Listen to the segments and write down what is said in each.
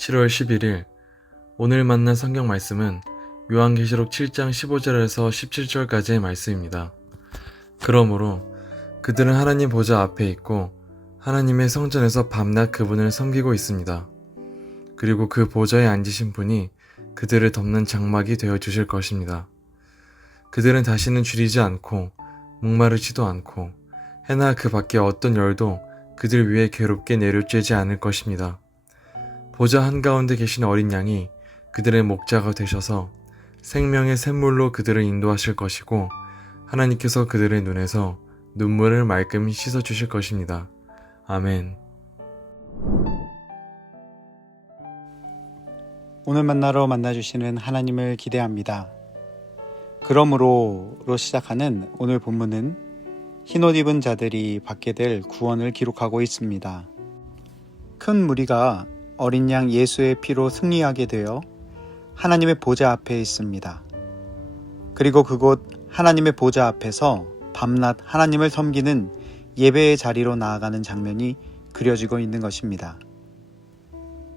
7월 11일 오늘 만난 성경 말씀은 요한계시록 7장 15절에서 17절까지의 말씀입니다. 그러므로 그들은 하나님 보좌 앞에 있고 하나님의 성전에서 밤낮 그분을 섬기고 있습니다. 그리고 그 보좌에 앉으신 분이 그들을 덮는 장막이 되어 주실 것입니다. 그들은 다시는 줄이지 않고 목마르지도 않고 해나 그 밖에 어떤 열도 그들 위에 괴롭게 내려쬐지 않을 것입니다. 보좌 한가운데 계신 어린 양이 그들의 목자가 되셔서 생명의 샘물로 그들을 인도하실 것이고 하나님께서 그들의 눈에서 눈물을 말끔히 씻어주실 것입니다. 아멘. 오늘 만나러 만나주시는 하나님을 기대합니다. 그러므로로 시작하는 오늘 본문은 흰옷 입은 자들이 받게 될 구원을 기록하고 있습니다. 큰 무리가 어린 양 예수의 피로 승리하게 되어 하나님의 보좌 앞에 있습니다. 그리고 그곳 하나님의 보좌 앞에서 밤낮 하나님을 섬기는 예배의 자리로 나아가는 장면이 그려지고 있는 것입니다.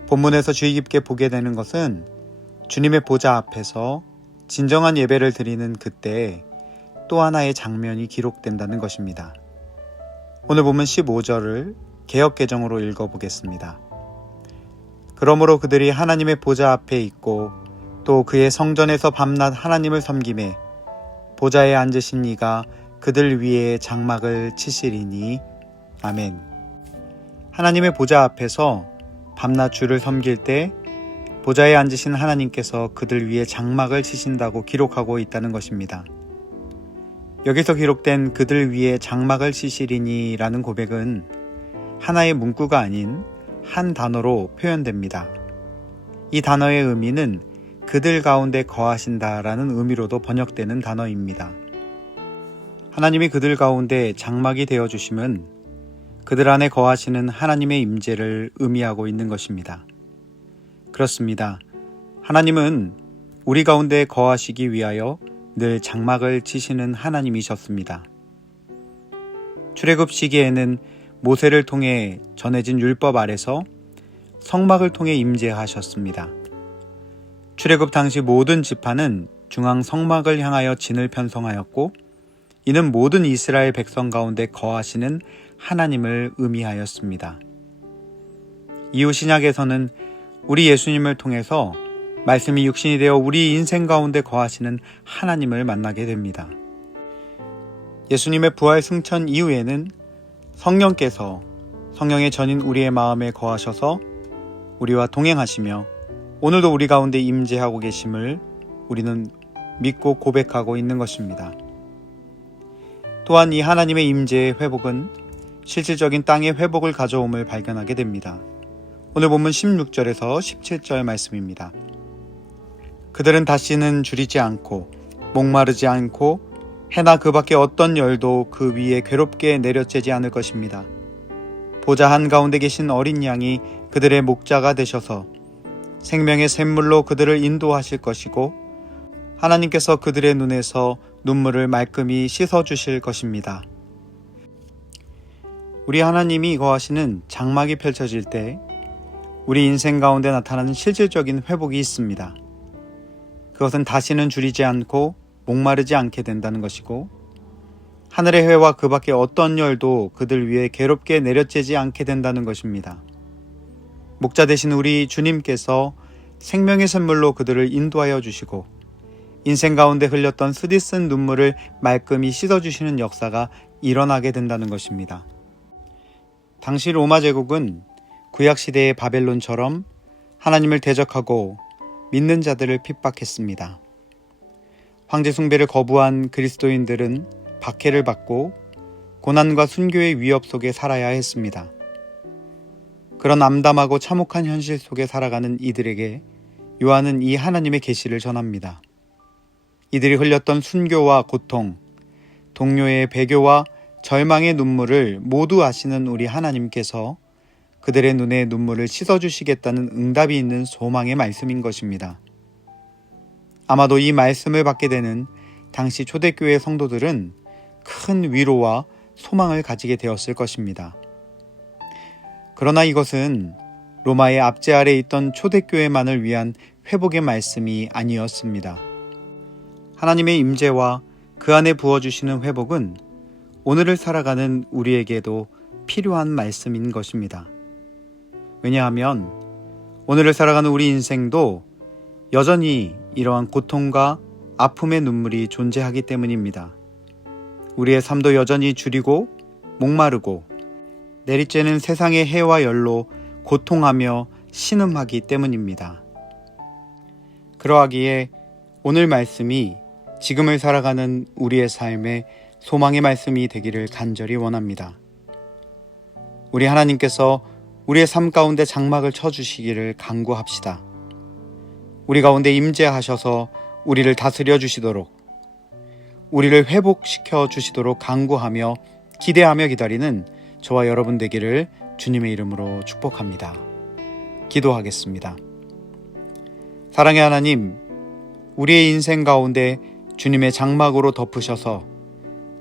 본문에서 주의 깊게 보게 되는 것은 주님의 보좌 앞에서 진정한 예배를 드리는 그때에 또 하나의 장면이 기록된다는 것입니다. 오늘 본문 15절을 개역개정으로 읽어보겠습니다. 그러므로 그들이 하나님의 보좌 앞에 있고 또 그의 성전에서 밤낮 하나님을 섬기매 보좌에 앉으신 이가 그들 위에 장막을 치시리니 아멘. 하나님의 보좌 앞에서 밤낮 주를 섬길 때 보좌에 앉으신 하나님께서 그들 위에 장막을 치신다고 기록하고 있다는 것입니다. 여기서 기록된 그들 위에 장막을 치시리니 라는 고백은 하나의 문구가 아닌 한 단어로 표현됩니다. 이 단어의 의미는 그들 가운데 거하신다 라는 의미로도 번역되는 단어입니다. 하나님이 그들 가운데 장막이 되어주심은 그들 안에 거하시는 하나님의 임재를 의미하고 있는 것입니다. 그렇습니다. 하나님은 우리 가운데 거하시기 위하여 늘 장막을 치시는 하나님이셨습니다. 출애굽 시기에는 모세를 통해 전해진 율법 아래서 성막을 통해 임재하셨습니다. 출애굽 당시 모든 지파는 중앙 성막을 향하여 진을 편성하였고 이는 모든 이스라엘 백성 가운데 거하시는 하나님을 의미하였습니다. 이후 신약에서는 우리 예수님을 통해서 말씀이 육신이 되어 우리 인생 가운데 거하시는 하나님을 만나게 됩니다. 예수님의 부활 승천 이후에는 성령께서 성령의 전인 우리의 마음에 거하셔서 우리와 동행하시며 오늘도 우리 가운데 임재하고 계심을 우리는 믿고 고백하고 있는 것입니다. 또한 이 하나님의 임재의 회복은 실질적인 땅의 회복을 가져옴을 발견하게 됩니다. 오늘 본문 16절에서 17절 말씀입니다. 그들은 다시는 줄이지 않고 목마르지 않고 해나 그 밖에 어떤 열도 그 위에 괴롭게 내려쬐지 않을 것입니다. 보좌 한가운데 계신 어린 양이 그들의 목자가 되셔서 생명의 샘물로 그들을 인도하실 것이고 하나님께서 그들의 눈에서 눈물을 말끔히 씻어주실 것입니다. 우리 하나님이 거하시는 장막이 펼쳐질 때 우리 인생 가운데 나타나는 실질적인 회복이 있습니다. 그것은 다시는 줄이지 않고 목마르지 않게 된다는 것이고 하늘의 해와 그 밖에 어떤 열도 그들 위에 괴롭게 내려쬐지 않게 된다는 것입니다. 목자 되신 우리 주님께서 생명의 샘물로 그들을 인도하여 주시고 인생 가운데 흘렸던 쓰디쓴 눈물을 말끔히 씻어주시는 역사가 일어나게 된다는 것입니다. 당시 로마 제국은 구약시대의 바벨론처럼 하나님을 대적하고 믿는 자들을 핍박했습니다. 황제 숭배를 거부한 그리스도인들은 박해를 받고 고난과 순교의 위협 속에 살아야 했습니다. 그런 암담하고 참혹한 현실 속에 살아가는 이들에게 요한은 이 하나님의 계시를 전합니다. 이들이 흘렸던 순교와 고통, 동료의 배교와 절망의 눈물을 모두 아시는 우리 하나님께서 그들의 눈에 눈물을 씻어주시겠다는 응답이 있는 소망의 말씀인 것입니다. 아마도 이 말씀을 받게 되는 당시 초대교회 성도들은 큰 위로와 소망을 가지게 되었을 것입니다. 그러나 이것은 로마의 압제 아래 있던 초대교회만을 위한 회복의 말씀이 아니었습니다. 하나님의 임재와 그 안에 부어주시는 회복은 오늘을 살아가는 우리에게도 필요한 말씀인 것입니다. 왜냐하면 오늘을 살아가는 우리 인생도 여전히 이러한 고통과 아픔의 눈물이 존재하기 때문입니다. 우리의 삶도 여전히 주리고 목마르고 내리쬐는 세상의 해와 열로 고통하며 신음하기 때문입니다. 그러하기에 오늘 말씀이 지금을 살아가는 우리의 삶에 소망의 말씀이 되기를 간절히 원합니다. 우리 하나님께서 우리의 삶 가운데 장막을 쳐주시기를 간구합시다. 우리 가운데 임재하셔서 우리를 다스려 주시도록, 우리를 회복시켜 주시도록 간구하며 기대하며 기다리는 저와 여러분 되기를 주님의 이름으로 축복합니다. 기도하겠습니다. 사랑의 하나님, 우리의 인생 가운데 주님의 장막으로 덮으셔서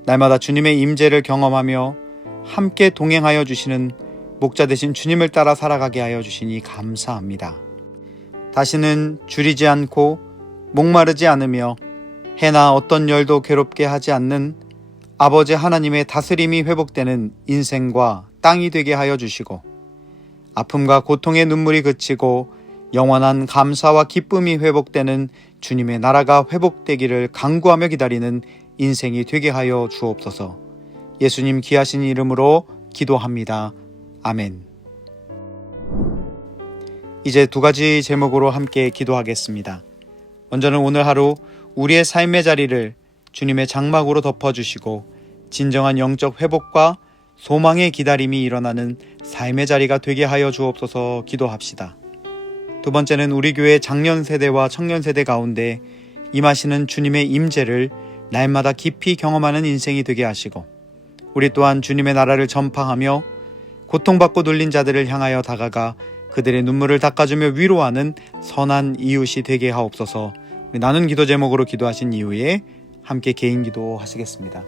날마다 주님의 임재를 경험하며 함께 동행하여 주시는 목자 되신 주님을 따라 살아가게 하여 주시니 감사합니다. 다시는 줄이지 않고 목마르지 않으며 해나 어떤 열도 괴롭게 하지 않는 아버지 하나님의 다스림이 회복되는 인생과 땅이 되게 하여 주시고, 아픔과 고통의 눈물이 그치고 영원한 감사와 기쁨이 회복되는 주님의 나라가 회복되기를 간구하며 기다리는 인생이 되게 하여 주옵소서. 예수님 귀하신 이름으로 기도합니다. 아멘. 이제 두 가지 제목으로 함께 기도하겠습니다. 먼저는 오늘 하루 우리의 삶의 자리를 주님의 장막으로 덮어주시고 진정한 영적 회복과 소망의 기다림이 일어나는 삶의 자리가 되게 하여 주옵소서 기도합시다. 두 번째는 우리 교회 장년 세대와 청년 세대 가운데 임하시는 주님의 임재를 날마다 깊이 경험하는 인생이 되게 하시고, 우리 또한 주님의 나라를 전파하며 고통받고 눌린 자들을 향하여 다가가 그들의 눈물을 닦아주며 위로하는 선한 이웃이 되게 하옵소서. 나눈 기도 제목으로 기도하신 이후에 함께 개인 기도 하시겠습니다.